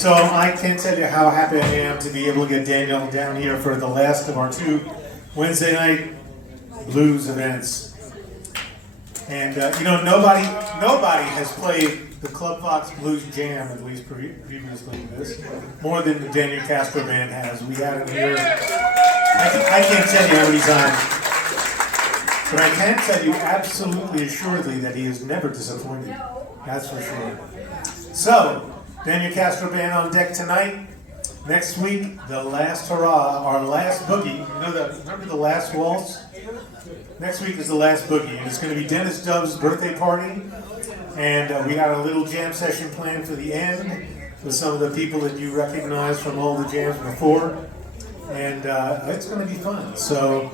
So I can't tell you how happy I am to be able to get Daniel down here for the last of our 2 Wednesday night blues events. And nobody has played the Club Fox Blues Jam, at least previously to this, more than the Daniel Castro band has. We had him here. I can't tell you how many times, but I can tell you absolutely assuredly that he is never disappointed. That's for sure. So, Daniel Castro band on deck tonight. Next week, the last hurrah, our last boogie. Remember the last waltz? Next week is the last boogie, and it's going to be Dennis Dove's birthday party. And we got a little jam session planned for the end with some of the people that you recognize from all the jams before. And it's going to be fun. So,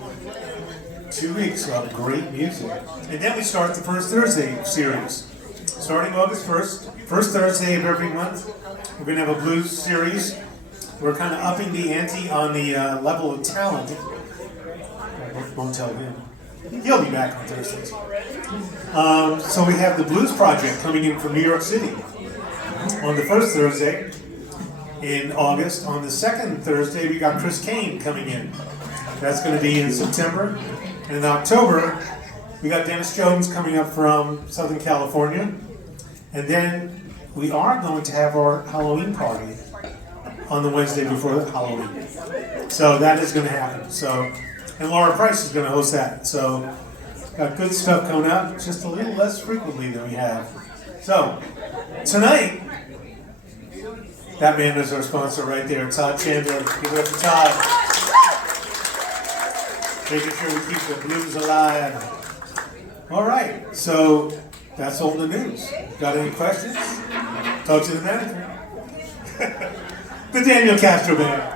2 weeks of great music. And then we start the First Thursday series. Starting August 1st, first Thursday of every month, we're going to have a blues series. We're kind of upping the ante on the level of talent. I won't tell him. He'll be back on Thursdays. So we have the Blues Project coming in from New York City on the first Thursday in August. On the second Thursday, we got Chris Kane coming in. That's going to be in September. And in October, we got Dennis Jones coming up from Southern California. And then we are going to have our Halloween party on the Wednesday before Halloween. So that is going to happen. And Laura Price is going to host that. So got good stuff coming out, just a little less frequently than we have. So tonight, that man is our sponsor right there, Todd Chandler. Give it up to Todd. Making sure we keep the blues alive. All right, so that's all the news. Got any questions? Talk to the manager. The Daniel Castro Band.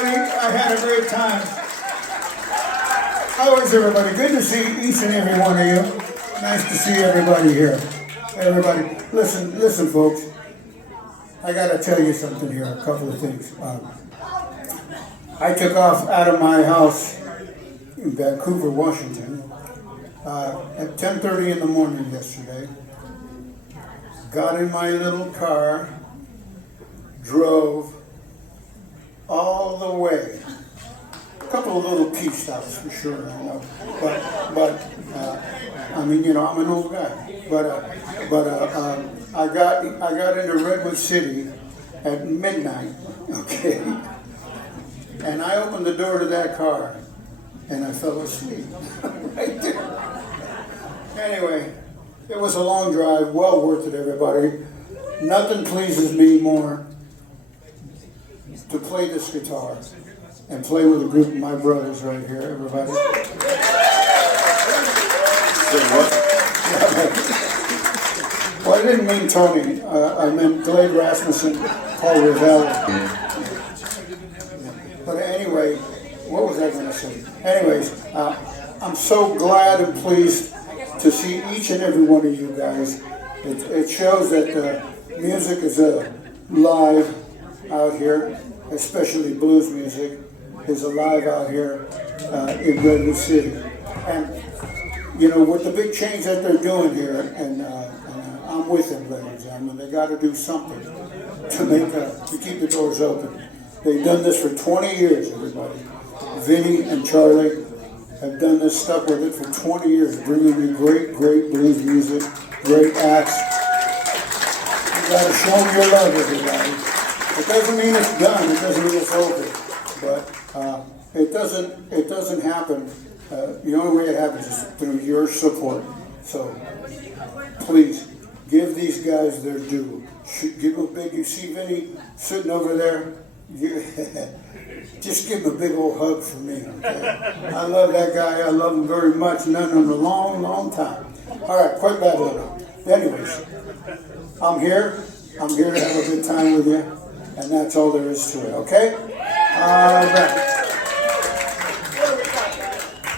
everybody. I had a great time. How is everybody? Good to see each and every one of you. Nice to see everybody here. Everybody, listen, folks. I got to tell you something here, a couple of things. I took off out of my house in Vancouver, Washington, at 10:30 in the morning yesterday. Got in my little car, drove all the way. A couple of little pee stops for sure, I know. But I mean, you know, I'm an old guy. But I got into Redwood City at midnight, okay? And I opened the door to that car, and I fell asleep right there. Anyway, it was a long drive, well worth it, everybody. Nothing pleases me more to play this guitar and play with a group of my brothers right here, everybody. Say what? Well, I didn't mean Tony. I meant Glade Rasmussen, Paul Revelle. But anyway, what was I going to say? Anyways, I'm so glad and pleased to see each and every one of you guys. It shows that music is live out here, especially blues music is alive out here in Redwood City. And you know, with the big change that they're doing here, and I'm with them, ladies and gentlemen, they got to do something to keep the doors open. They've done this for 20 years, everybody. Vinny and Charlie have done this, stuck with it for 20 years, bringing you great blues music, great acts. You got to show them your love, everybody. It doesn't mean it's done. It doesn't mean it's over. But it doesn't happen. The only way it happens is through your support. So please give these guys their due. Give them a big. You see Vinny sitting over there. Just give him a big old hug for me. Okay? I love that guy. I love him very much. Known him a long time. All right, quit babbling. Anyways, I'm here. I'm here to have a good time with you, and that's all there is to it. Okay? All right.